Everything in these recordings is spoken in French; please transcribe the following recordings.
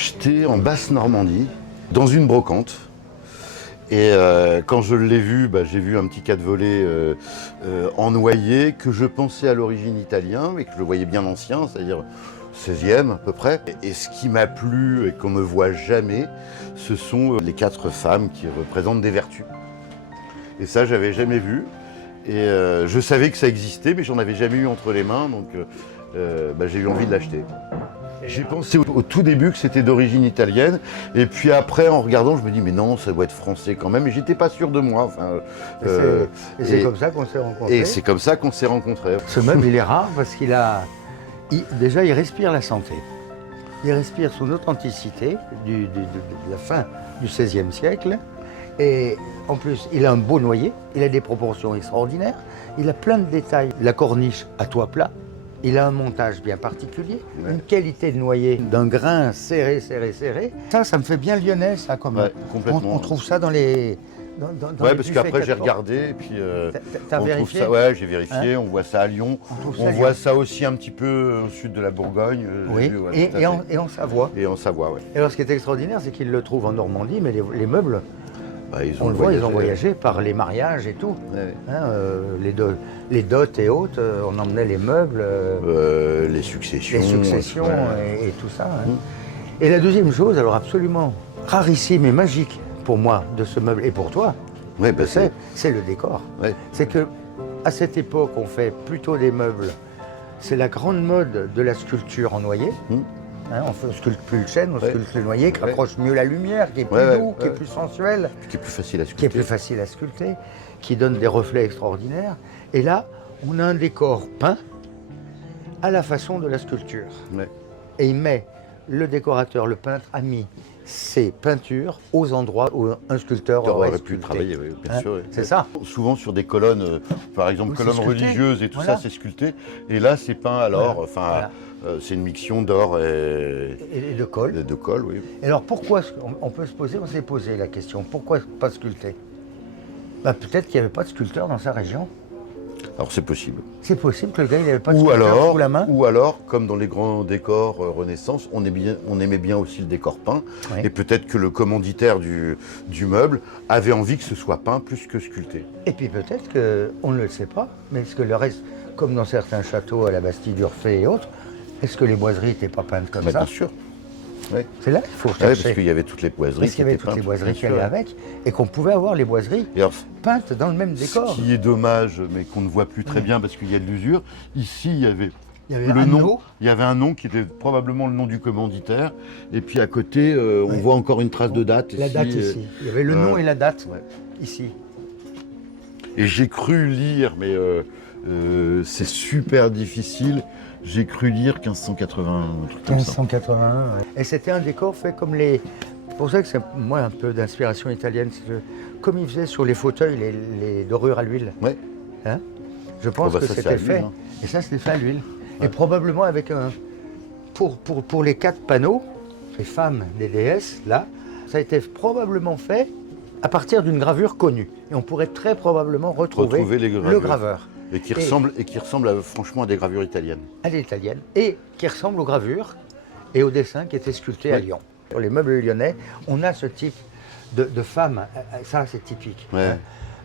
acheté en Basse-Normandie, dans une brocante. Et quand je l'ai vu, j'ai vu un petit 4 volets en noyer que je pensais à l'origine italien, mais que je voyais bien ancien, c'est-à-dire 16e à peu près. Et ce qui m'a plu et qu'on ne voit jamais, ce sont les 4 femmes qui représentent des vertus. Et ça, j'avais jamais vu. Et je savais que ça existait, mais j'en avais jamais eu entre les mains, donc j'ai eu envie de l'acheter. J'ai pensé au tout début que c'était d'origine italienne, et puis après, en regardant, je me dis mais non, ça doit être français quand même, et j'étais pas sûr de moi. Enfin, c'est comme ça qu'on s'est rencontrés. Et c'est comme ça qu'on s'est rencontrés. Ce meuble, il est rare parce déjà, il respire la santé. Il respire son authenticité de la fin du XVIe siècle. Et en plus, il a un beau noyer, il a des proportions extraordinaires, il a plein de détails. La corniche à toit plat, il a un montage bien particulier, une qualité de noyer d'un grain serré. Ça me fait bien lyonnais, ça, comme complètement. On trouve ça dans les... parce qu'après j'ai regardé et puis T'as on vérifié? trouve ça, j'ai vérifié, on voit ça à Lyon, on voit Lyon. ça aussi un petit peu au sud de la Bourgogne. Oui, et en Savoie. Et en Savoie, oui. Et alors ce qui est extraordinaire, c'est qu'ils le trouvent en Normandie, mais les meubles, ils on le voit, ils ont voyagé par les mariages et tout. Ouais. Les dots et autres, on emmenait les meubles, les successions, et tout ça. Et la deuxième chose, alors absolument rarissime et magique pour moi de ce meuble et pour toi, c'est le décor. Ouais. C'est que à cette époque, on fait plutôt des meubles. C'est la grande mode de la sculpture en noyer. On ne sculpte plus le chêne, on sculpte le noyer, qui rapproche mieux la lumière, qui est plus doux, qui est plus sensuel, qui est plus facile à sculpter, qui donne des reflets extraordinaires. Et là, on a un décor peint à la façon de la sculpture. Ouais. Et le décorateur, le peintre, a mis ses peintures aux endroits où un sculpteur aurait pu travailler, bien sûr. C'est ça. Souvent sur des colonnes, par exemple colonnes religieuses et tout ça, c'est sculpté. Et là, c'est peint alors, c'est une mixion d'or et de colle. De colle, oui. Et alors pourquoi, on s'est posé la question, pourquoi pas sculpter? Peut-être qu'il n'y avait pas de sculpteur dans sa région. Alors c'est possible. C'est possible que le gars n'avait pas de sculpteur sous la main. Ou alors, comme dans les grands décors Renaissance, on aimait bien aussi le décor peint. Oui. Et peut-être que le commanditaire du meuble avait envie que ce soit peint plus que sculpté. Et puis peut-être qu'on ne le sait pas, mais est-ce que le reste, comme dans certains châteaux à la Bastille d'Urfé et autres, est-ce que les boiseries n'étaient pas peintes comme ça? Bien sûr. Oui. C'est là qu'il faut chercher. Parce qu'il y avait toutes les boiseries. Parce qu'il y avait toutes les boiseries qui allaient avec, et qu'on pouvait avoir les boiseries peintes dans le même décor. Ce qui est dommage, mais qu'on ne voit plus très bien parce qu'il y a de l'usure. Ici, il y avait le nom. Il y avait un nom qui était probablement le nom du commanditaire. Et puis à côté, on voit encore une trace de date. La date ici. Il y avait le nom et la date ici. Et j'ai cru lire, mais c'est super difficile. J'ai cru lire 1580. 1581. Et c'était un décor fait comme les... C'est pour ça que c'est moi un peu d'inspiration italienne. Comme ils faisaient sur les fauteuils, les dorures à l'huile. Ouais. Je pense que c'était fait. Et ça, c'était fait à l'huile. Et probablement avec un... Pour les 4 panneaux, les femmes des déesses, là, ça a été probablement fait à partir d'une gravure connue. Et on pourrait très probablement retrouver le graveur. Et qui ressemble franchement à des gravures italiennes. À l'italienne. Et qui ressemble aux gravures et aux dessins qui étaient sculptés à Lyon. Sur les meubles lyonnais, on a ce type de femme, ça c'est typique,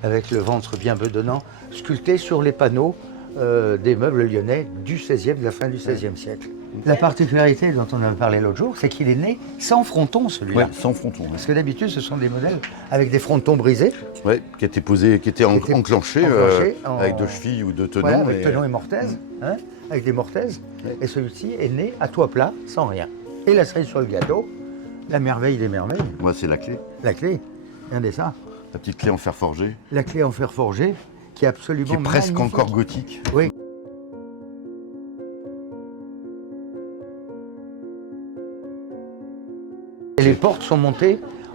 avec le ventre bien bedonnant, sculpté sur les panneaux des meubles lyonnais du 16e, de la fin du XVIe siècle. La particularité dont on avait parlé l'autre jour, c'est qu'il est né sans fronton, celui-là. Oui, sans fronton. Parce que d'habitude, ce sont des modèles avec des frontons brisés. Oui, qui étaient enclenchés avec deux chevilles ou deux tenons. Voilà, avec tenons et mortaises, avec des mortaises. Et celui-ci est né à toit plat, sans rien. Et la cerise sur le gâteau, la merveille des merveilles. Moi, c'est la clé. La clé, regardez ça. La petite clé en fer forgé. La clé en fer forgé, qui est absolument magnifique. Qui est presque magnifique. encore gothique. Oui. Et les portes sont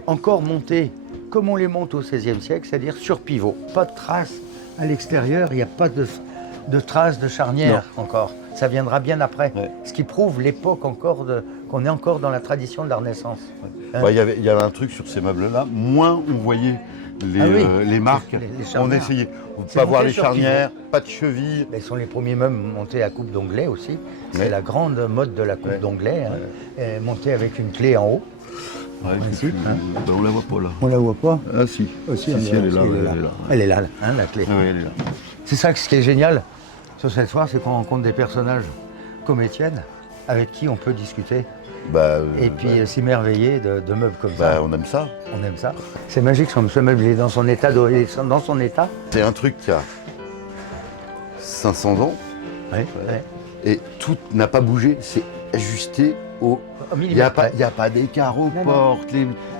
encore montées, comme on les monte au XVIe siècle, c'est-à-dire sur pivot. Pas de traces à l'extérieur, il n'y a pas de traces de charnière encore. Ça viendra bien après. Ce qui prouve l'époque encore qu'on est encore dans la tradition de la Renaissance. Il y avait un truc sur ces meubles-là. Moins on voyait les marques. Les On charnières. essayait, C'est pas voir monté les sur charnières, pas de cheville. Mais ce sont les premiers meubles montés à coupe d'onglet aussi. C'est Ouais. la grande mode de la coupe Ouais. d'onglet, hein, montée avec une clé en haut. Ouais, principe, hein. on la voit pas là. On la voit pas. Ah si, Aussi, si, elle est là. elle ouais, est là. elle est là. Elle est là, hein, la clé. Ah oui, elle est là. C'est ça ce qui est génial sur cette soirée, c'est qu'on rencontre des personnages comme Étienne, avec qui on peut discuter Bah, et puis s'émerveiller de meubles comme bah, ça. on aime ça. On aime ça. C'est magique, ce meuble, il est dans son état. Dans son état. C'est un truc qui a 500 ans Ouais. et tout n'a pas bougé. C'est ajusté au. Au Il n'y millimètre. a pas d'écart aux Non, non. portes.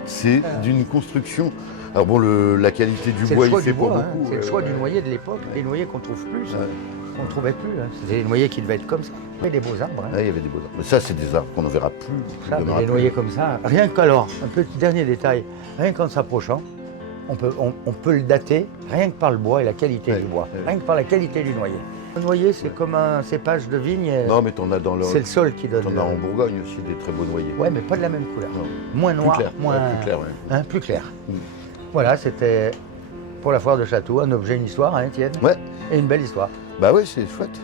C'est d'une construction. Alors bon, la qualité du C'est bois, le choix il fait du pas bois, hein. beaucoup. C'est le choix du noyer de l'époque, des noyers qu'on trouve plus, Ouais. qu'on ne trouvait plus. Hein. C'était des noyers qui devaient être comme ça. Mais des beaux arbres. Hein. Ouais, il y avait des beaux arbres. Mais ça, c'est des arbres qu'on ne verra plus. Ça, Il y en mais aura des plus. noyers comme ça. Rien qu'alors, un petit dernier détail, rien qu'en s'approchant, on peut le dater rien que par le bois et la qualité Ouais, du bois, ouais. rien que par la qualité du noyer. Le noyer, c'est comme un cépage de vigne, Non, mais t'en as dans le. c'est le sol qui donne. T'en as en Bourgogne aussi des très beaux noyers. Ouais, mais pas de la même couleur. Non. Moins noir, Plus clair. moins Ouais, plus clair, ouais. hein, plus clair. Mm. Voilà, c'était pour la foire de Château, un objet, une histoire, hein, Étienne, Ouais, et une belle histoire. bah ouais, c'est chouette.